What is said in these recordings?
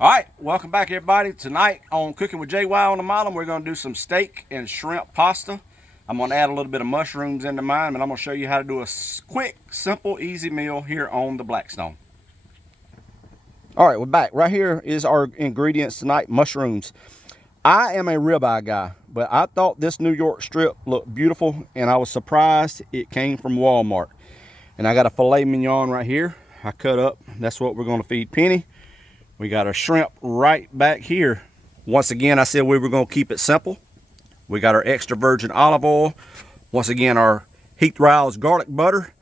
All right, welcome back everybody. Tonight on Cooking with JY on the Model, we're going to do some steak and shrimp pasta. I'm going to add a little bit of mushrooms into mine, and I'm going to show you how to do a quick, simple, easy meal here on the Blackstone. All right, we're back. Right here is our ingredients tonight, mushrooms. I am a ribeye guy, but I thought this New York strip looked beautiful, and I was surprised it came from Walmart. And I got a filet mignon right here. I cut up. That's what we're going to feed Penny. We got our shrimp right back here. Once again, I said we were going to keep it simple. We got our extra virgin olive oil. Once again, our heat-roused garlic butter.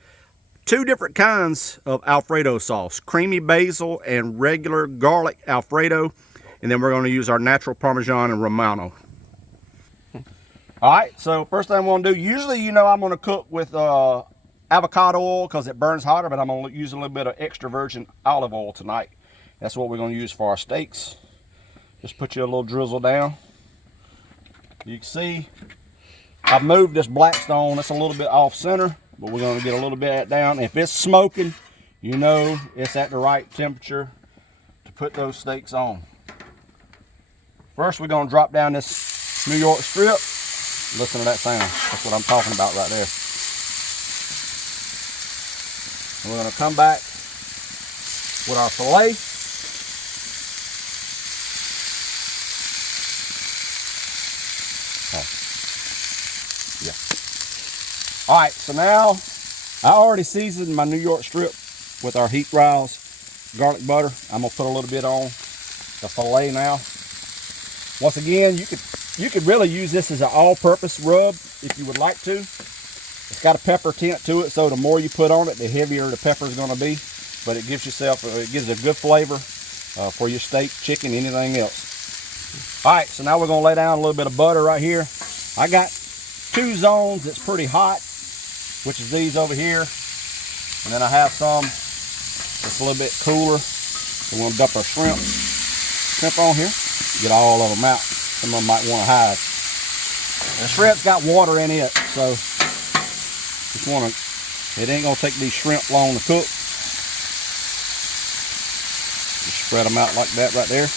Two different kinds of Alfredo sauce. Creamy basil and regular garlic Alfredo. And then we're going to use our natural Parmesan and Romano. All right, so first thing I'm going to do, usually you know I'm going to cook with avocado oil because it burns hotter, but I'm going to use a little bit of extra virgin olive oil tonight. That's what we're going to use for our steaks. Just put you a little drizzle down. You can see I've moved this Blackstone. It's a little bit off center, but we're going to get a little bit of that down. If it's smoking, you know it's at the right temperature to put those steaks on. First, we're going to drop down this New York strip. Listen to that sound. That's what I'm talking about right there. And we're going to come back with our filet. Yeah. All right, so now I already seasoned my New York strip with our heat-roused garlic butter. I'm gonna put a little bit on the filet now. Once again, you could really use this as an all-purpose rub if you would like to. It's got a pepper tint to it, so the more you put on it, the heavier the pepper is going to be. But it gives a good flavor for your steak, chicken, anything else. All right, so now we're going to lay down a little bit of butter right here. I got two zones that's pretty hot, which is these over here. And then I have some that's a little bit cooler. We're going to dump our shrimp on here. Get all of them out. Some of them might want to hide. The shrimp's got water in it, so it ain't going to take these shrimp long to cook. Just spread them out like that right there.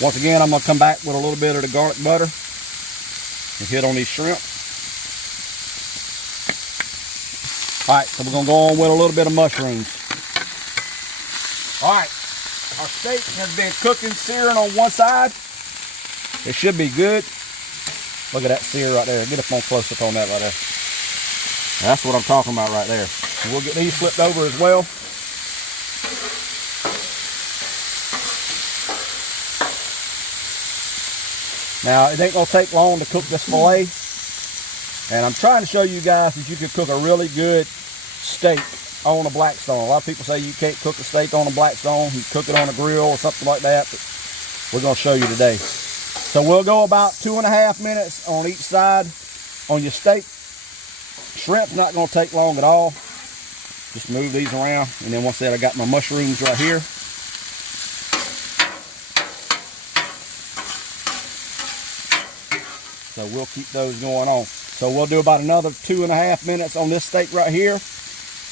Once again, I'm going to come back with a little bit of the garlic butter and hit on these shrimp. All right, so we're going to go on with a little bit of mushrooms. All right, our steak has been cooking, searing on one side. It should be good. Look at that sear right there. Get up on close up on that right there. That's what I'm talking about right there. And we'll get these flipped over as well. Now, it ain't gonna take long to cook this filet. And I'm trying to show you guys that you can cook a really good steak on a Blackstone. A lot of people say you can't cook a steak on a Blackstone. You cook it on a grill or something like that. But we're gonna show you today. So we'll go about 2.5 minutes on each side on your steak. Shrimp's not gonna take long at all. Just move these around. And then once that, I got my mushrooms right here. So we'll keep those going on. So we'll do about another 2.5 minutes on this steak right here.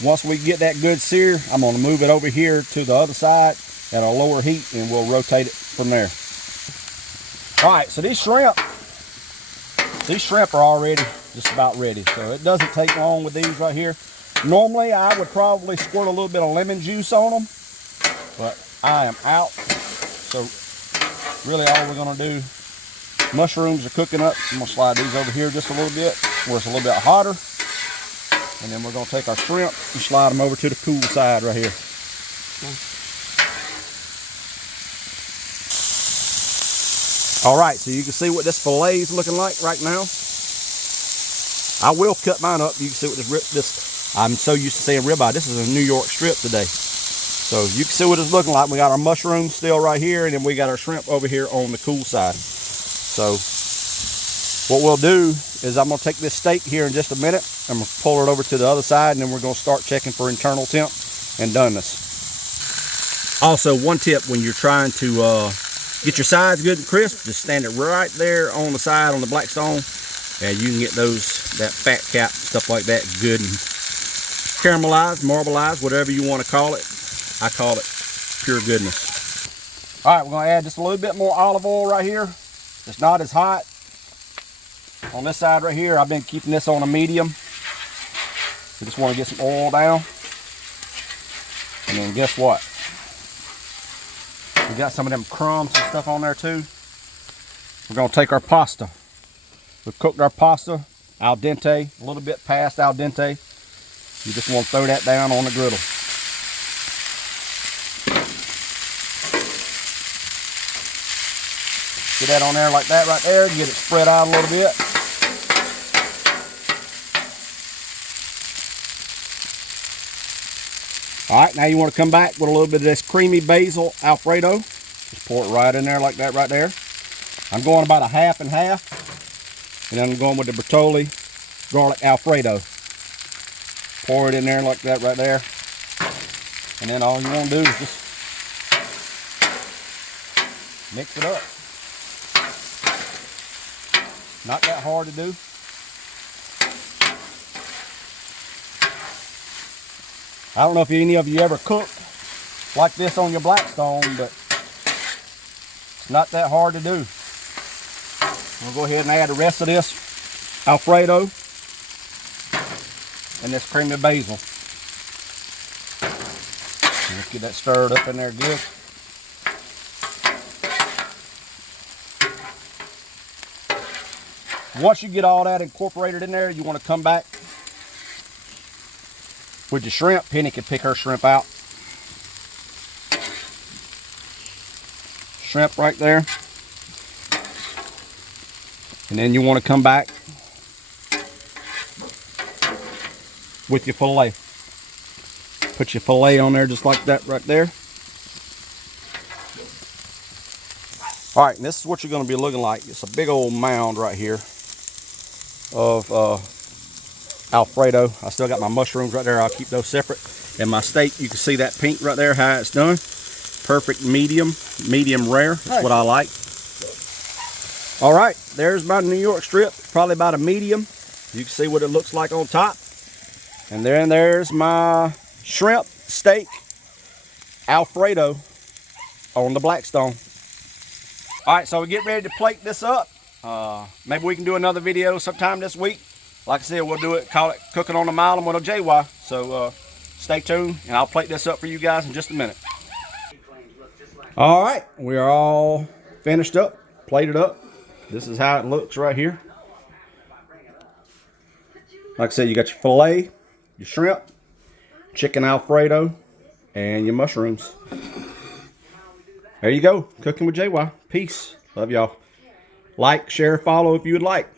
Once we get that good sear, I'm gonna move it over here to the other side at a lower heat and we'll rotate it from there. All right, so these shrimp are already just about ready. So it doesn't take long with these right here. Normally I would probably squirt a little bit of lemon juice on them, but I am out. So really all we're gonna do, mushrooms are cooking up. I'm gonna slide these over here just a little bit where it's a little bit hotter. And then we're gonna take our shrimp and slide them over to the cool side right here. All right, so you can see what this filet is looking like right now. I will cut mine up. You can see what this I'm so used to saying ribeye. This is a New York strip today. So you can see what it's looking like. We got our mushrooms still right here, and then we got our shrimp over here on the cool side. So what we'll do is I'm gonna take this steak here in just a minute. I'm gonna pull it over to the other side, and then we're gonna start checking for internal temp and doneness. Also, one tip when you're trying to get your sides good and crisp, just stand it right there on the side on the Blackstone, and you can get that fat cap, stuff like that, good and caramelized, marbleized, whatever you want to call it. I call it pure goodness. All right, we're gonna add just a little bit more olive oil right here. It's not as hot. On this side right here, I've been keeping this on a medium. We just want to get some oil down. And then guess what? We got some of them crumbs and stuff on there too. We're gonna take our pasta. We've cooked our pasta al dente, a little bit past al dente. You just want to throw that down on the griddle. Get that on there like that right there. Get it spread out a little bit. All right, now you want to come back with a little bit of this creamy basil Alfredo. Just pour it right in there like that right there. I'm going about a half and half. And then I'm going with the Bertolli garlic Alfredo. Pour it in there like that right there. And then all you want to do is just mix it up. Not that hard to do. I don't know if any of you ever cooked like this on your Blackstone, but it's not that hard to do. We'll go ahead and add the rest of this Alfredo and this creamy basil. And let's get that stirred up in there good. Once you get all that incorporated in there, you want to come back with your shrimp. Penny can pick her shrimp out. Shrimp right there. And then you want to come back with your fillet. Put your fillet on there just like that right there. All right, and this is what you're going to be looking like. It's a big old mound right here of Alfredo. I still got my mushrooms right there. I'll keep those separate. And my steak, you can see that pink right there, how it's done. Perfect medium rare. That's what I like. All right, there's my New York strip. Probably about a medium. You can see what it looks like on top. And then there's my shrimp steak Alfredo on the Blackstone. All right, so we get ready to plate this up. Maybe we can do another video sometime this week. Like I said, we'll do it, call it Cooking on the Mile with JY. So stay tuned, and I'll plate this up for you guys in just a minute. All right, we are all finished up, plated up. This is how it looks right here. Like I said, you got your filet, your shrimp, chicken Alfredo, and your mushrooms. There you go, Cooking with JY. Peace. Love y'all. Like, share, follow if you would like.